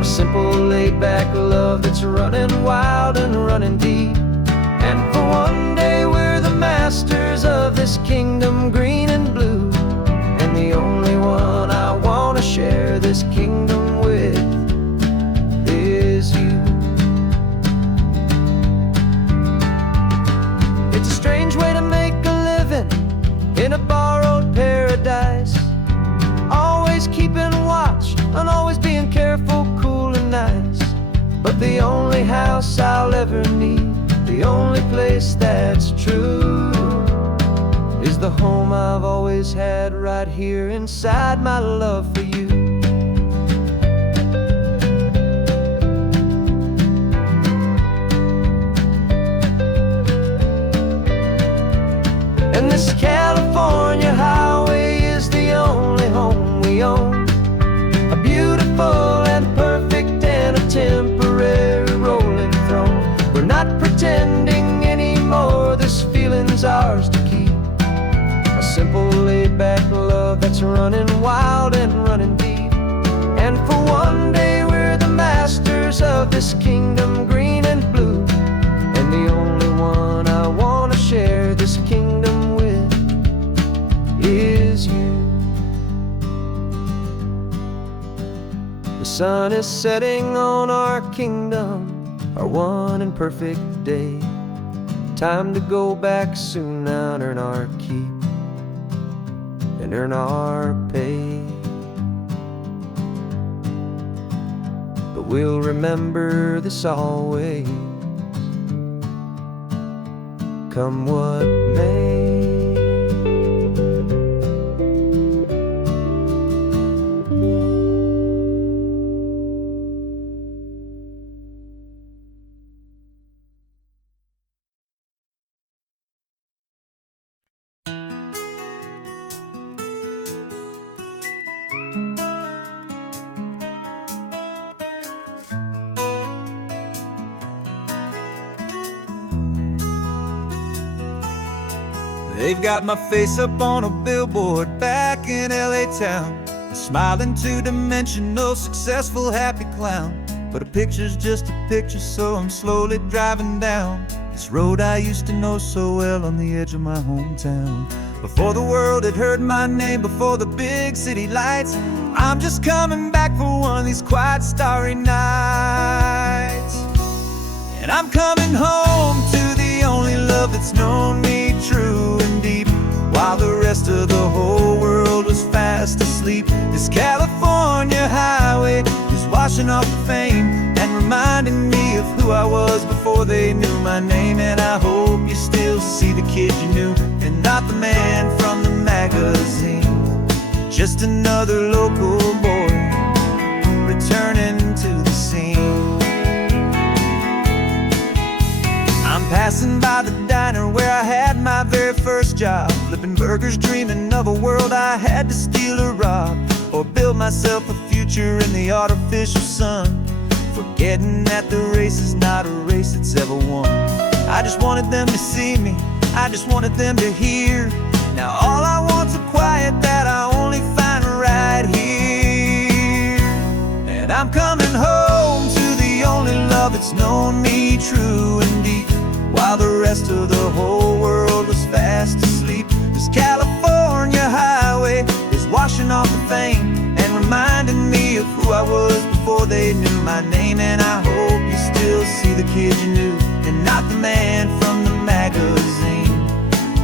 a simple laid-back love that's running wild and running deep. And for one day we're the masters of this kingdom green and blue, and the only one I want to share this kingdom with is you. It's a strange way to make a living in a borrowed paradise, always keeping watch and always being careful, cool and nice. But the only house I'll ever need, the only place that's true, is the home I've always had right here inside my love for you. And this California highway is the only home we own, a beautiful and perfect and a temporary rolling throne. We're not pretending anymore, this feeling's ours to keep, a simple laid-back love that's running wild and running deep. And for one day we're the masters of this kingdom green and blue, and the only one I want to share this kingdom with is you. The sun is setting on our kingdom, our one and perfect day. Time to go back soon now and earn our keep and earn our pay. But we'll remember this always, come what may. They've got my face up on a billboard back in LA town, a smiling two-dimensional, successful, happy clown. But a picture's just a picture, so I'm slowly driving down this road I used to know so well on the edge of my hometown. Before the world had heard my name, before the big city lights, I'm just coming back for one of these quiet, starry nights. And I'm coming home to the only love that's known me true and deep, while the rest of the whole world was fast asleep. This California highway is washing off the fame and reminding me of who I was before they knew my name. And I hope you still see the kid you knew, and not the man from the magazine, just another local boy returning to the scene. I'm passing by the diner where I had my very first job, flipping burgers, dreaming of a world I had to steal or rob, or build myself a future in the artificial sun, forgetting that the race is not a race that's ever won. I just wanted them to see me, I just wanted them to hear. Now all I want's a quiet that I only find right here. And I'm coming home to the only love that's known me true and deep, while the rest of the whole world was fast asleep. This California highway is washing off the fame and reminding me of who I was before they knew my name. And I hope you still see the kid you knew, and not the man from the magazine,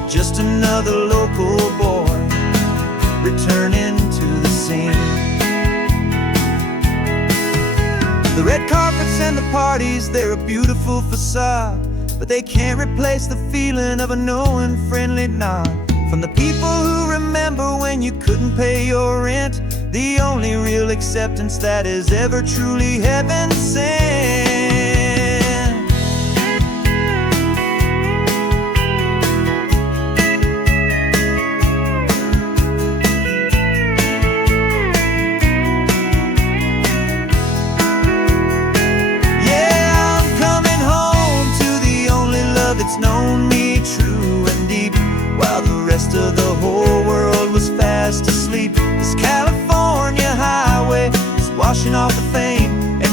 just another local boy returning to the scene. The red carpets and the parties, they're a beautiful facade, but they can't replace the feeling of a knowing, friendly nod from the people who remember when you couldn't pay your rent, the only real acceptance that is ever truly heaven sent. It's known me true and deep, while the rest of the whole world was fast asleep. This California highway is washing off the fame and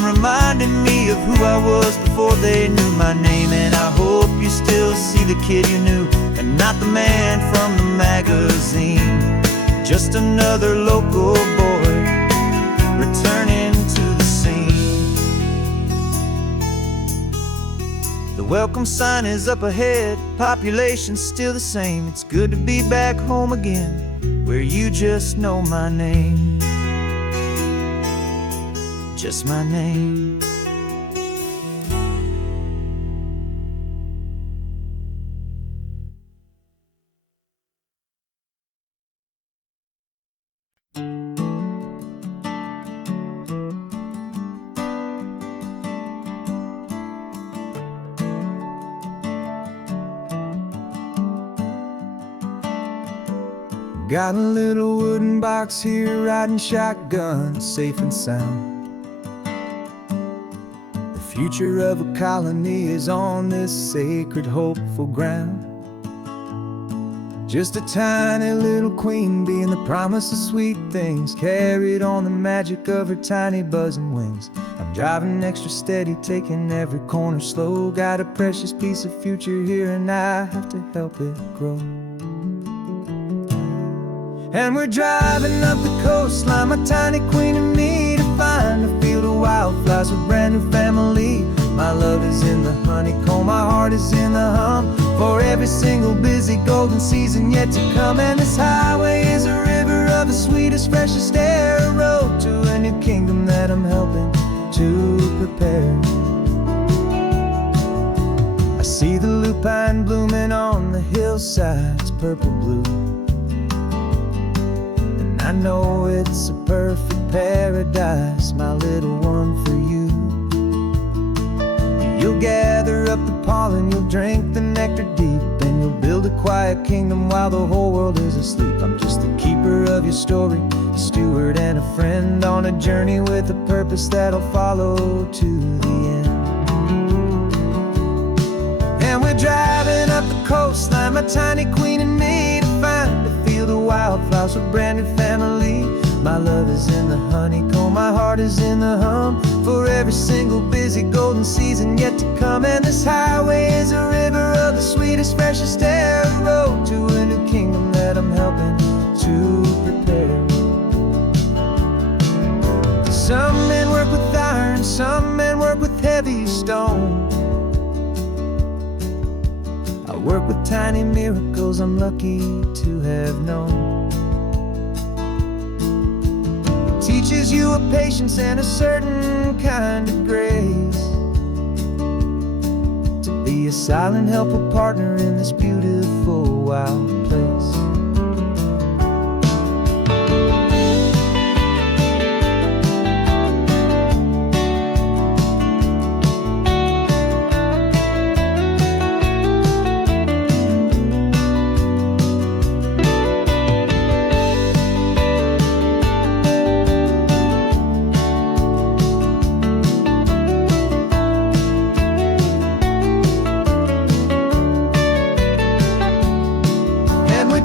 I was before they knew my name. And I hope you still see the kid you knew, and not the man from the magazine. Just another local boy returning to the scene. The welcome sign is up ahead, population's still the same. It's good to be back home again, where you just know my name. Just my name. Got a little wooden box here, riding shotgun, safe and sound. The future of a colony is on this sacred, hopeful ground. Just a tiny little queen bee, and the promise of sweet things, carried on the magic of her tiny buzzing wings. I'm driving extra steady, taking every corner slow. Got a precious piece of future here, and I have to help it grow. And we're driving up the coastline, my tiny queen and me, to find a field of wildflowers, a brand new family. My love is in the honeycomb, my heart is in the hum, for every single busy golden season yet to come. And this highway is a river of the sweetest, freshest air, a road to a new kingdom that I'm helping to prepare. I see the lupine blooming on the hillsides, purple blue. I know it's a perfect paradise, my little one, for you. You'll gather up the pollen, you'll drink the nectar deep, and you'll build a quiet kingdom while the whole world is asleep. I'm just the keeper of your story, a steward and a friend, on a journey with a purpose that'll follow to the end. And we're driving up the coastline, my tiny queen and me, to find a field of wildflowers, a brand new family. My love is in the honeycomb, my heart is in the hum, for every single busy golden season yet to come. And this highway is a river of the sweetest, freshest air, a road to a new kingdom that I'm helping to prepare. Some men work with iron, some men work with heavy stone. I work with tiny miracles I'm lucky to have known. It teaches you a patience and a certain kind of grace, to be a silent, helpful partner in this beautiful, wild place.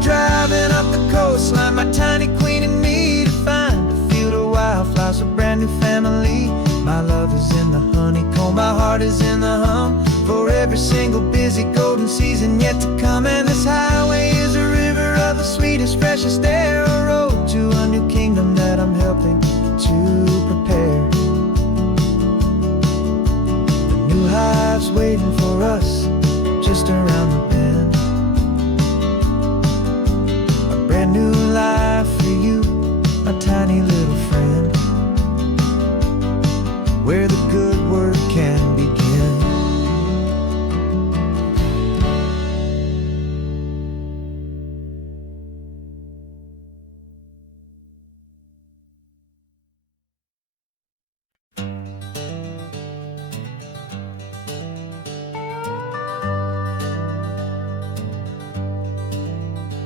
Driving up the coastline, my tiny queen and me, to find a field of wildflowers, a brand new family. My love is in the honeycomb, my heart is in the hum, for every single busy golden season yet to come. And this highway is a river of the sweetest, freshest air, a road to a new kingdom that I'm helping to prepare. The new hive's waiting for us just around the bend. Brand new life for you, my tiny little friend, where the good work can begin.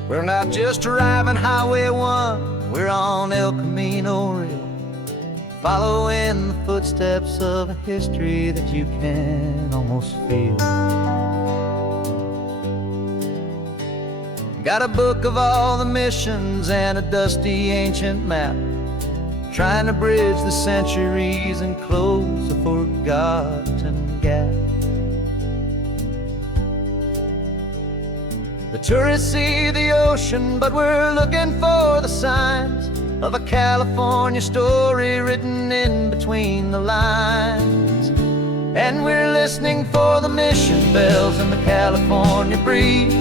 We're not just driving Highway 1, we're on El Camino Real, following the footsteps of a history that you can almost feel. Got a book of all the missions and a dusty ancient map, trying to bridge the centuries and close a forgotten gap. The tourists see the ocean, but we're looking for the signs of a California story written in between the lines. And we're listening for the mission bells and the California breeze,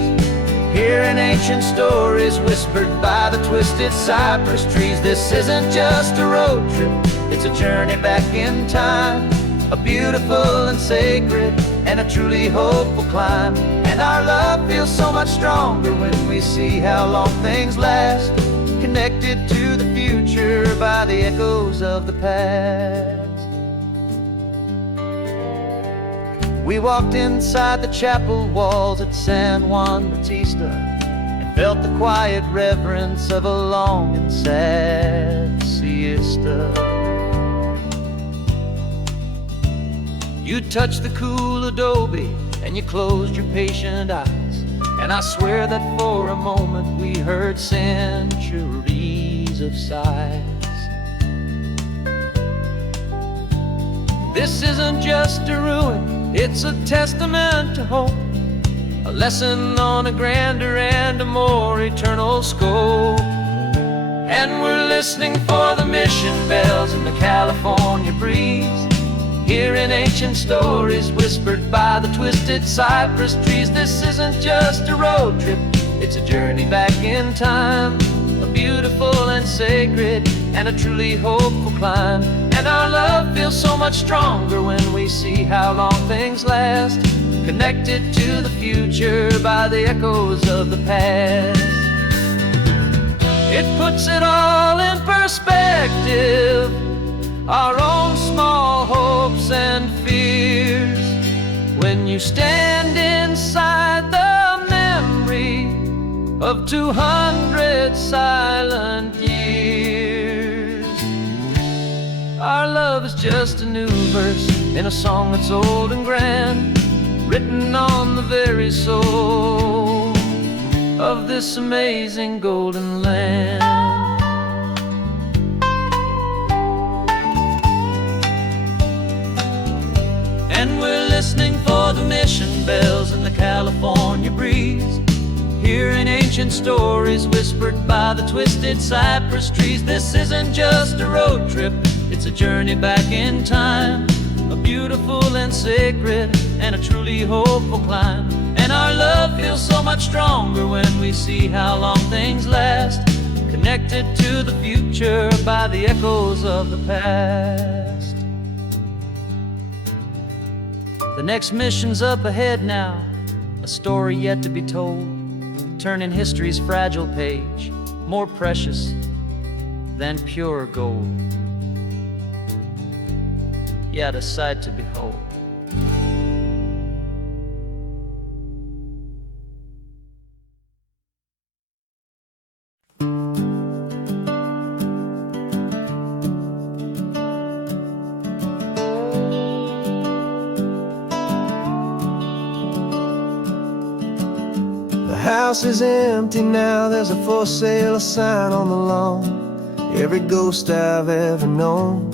hearing ancient stories whispered by the twisted cypress trees. This isn't just a road trip, it's a journey back in time, a beautiful and sacred and a truly hopeful climb. And our love feels so much stronger when we see how long things last, connected to the future by the echoes of the past. We walked inside the chapel walls at San Juan Bautista and felt the quiet reverence of a long and sad siesta. You touched the cool adobe and you closed your patient eyes, and I swear that for a moment we heard centuries of sighs. This isn't just a ruin, it's a testament to hope, a lesson on a grander and a more eternal scope. And we're listening for the mission bells in the California breeze, hearing ancient stories whispered by the twisted cypress trees. This isn't just a road trip, it's a journey back in time, a beautiful and sacred and a truly hopeful climb. And our love feels so much stronger when we see how long things last, connected to the future by the echoes of the past. It puts it all in perspective, our own small hopes and fears, when you stand inside the memory of 200 silent years. Our love is just a new verse in a song that's old and grand, written on the very soul of this amazing golden land. And we're listening for the mission bells in the California breeze, hearing ancient stories whispered by the twisted cypress trees. This isn't just a road trip, it's a journey back in time, a beautiful and sacred and a truly hopeful climb. And our love feels so much stronger when we see how long things last, connected to the future by the echoes of the past. The next mission's up ahead now, a story yet to be told, turning history's fragile page more precious than pure gold. Yet a sight to behold. The house is empty now, there's a for sale sign on the lawn. Every ghost I've ever known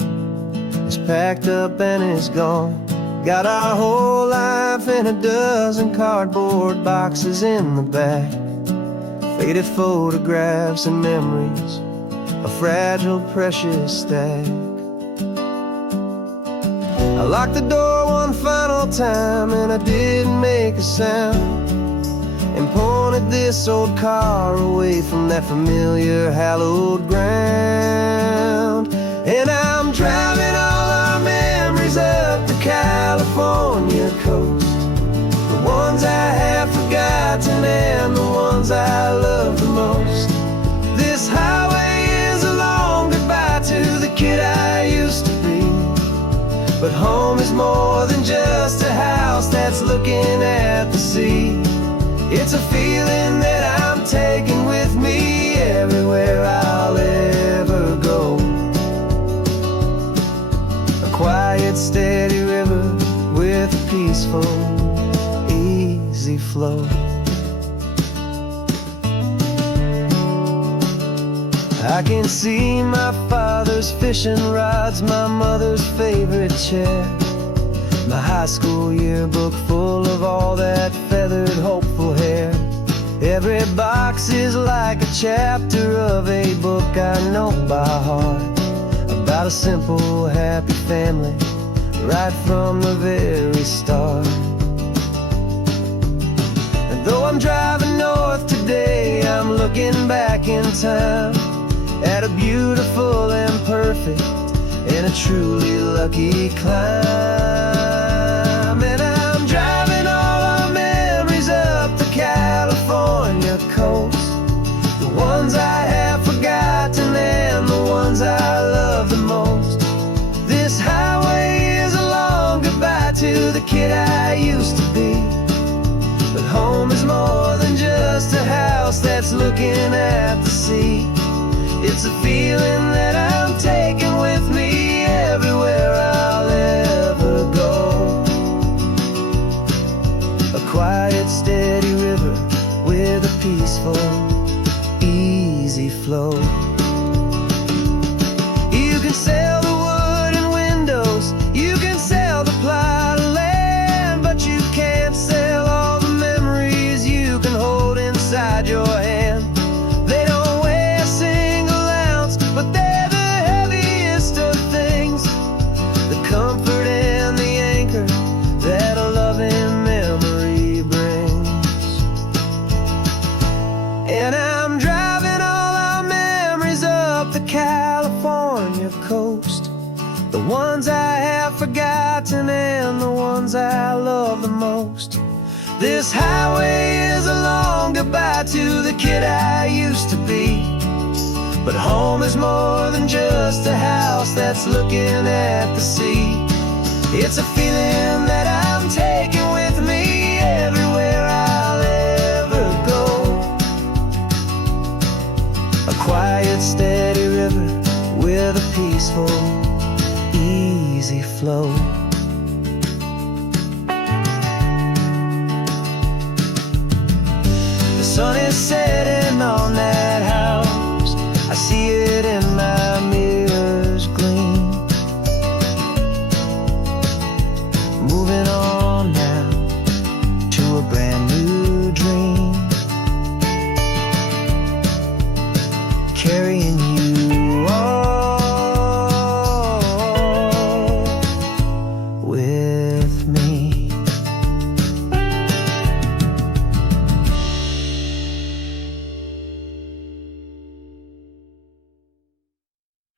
is packed up and is gone. Got our whole life in a dozen cardboard boxes in the back, faded photographs and memories, a fragile, precious stack. I locked the door one final time and I didn't make a sound, and pointed this old car away from that familiar hallowed ground. And I'm driving all our memories up the California coast, the ones I have forgotten and the ones I love the most. This highway is a long goodbye to the kid I used to be, but home is more than just a house that's looking at the sea. It's a feeling that I'm taking with me everywhere I'll ever go. A quiet, steady river with a peaceful, easy flow. I can see my father's fishing rods, my mother's favorite chair, my high school yearbook full of all that feathered, hopeful hair. Every box is like a chapter of a book I know by heart, about a simple, happy family, right from the very start. And though I'm driving north today, I'm looking back in time at a beautiful and perfect and a truly lucky climb. And I'm driving all our memories up the California coast, the ones I have forgotten and the ones I love the most. This highway is a long goodbye to the kid I used to be, but home is more than just a house that's looking at the sea. It's a feeling that I'm taking with me everywhere I'll ever go. A quiet, steady river with a peaceful, easy flow. You can sail the wooden windows, you can sail the plot of land, but you can't sail all the memories you can hold inside your hand. They don't weigh a single ounce, but they're the heaviest of things, the comfort and the anchor that a loving memory brings. And I'm driving all our memories up the California coast, the ones I have forgotten and the ones I love the most. This highway is a long goodbye to the kid I used to be, but home is more than just a house that's looking at the sea. It's a feeling that I'm taking with me everywhere I'll ever go. A quiet, steady river with a peaceful, easy flow. The sun is setting on that house, I see it in my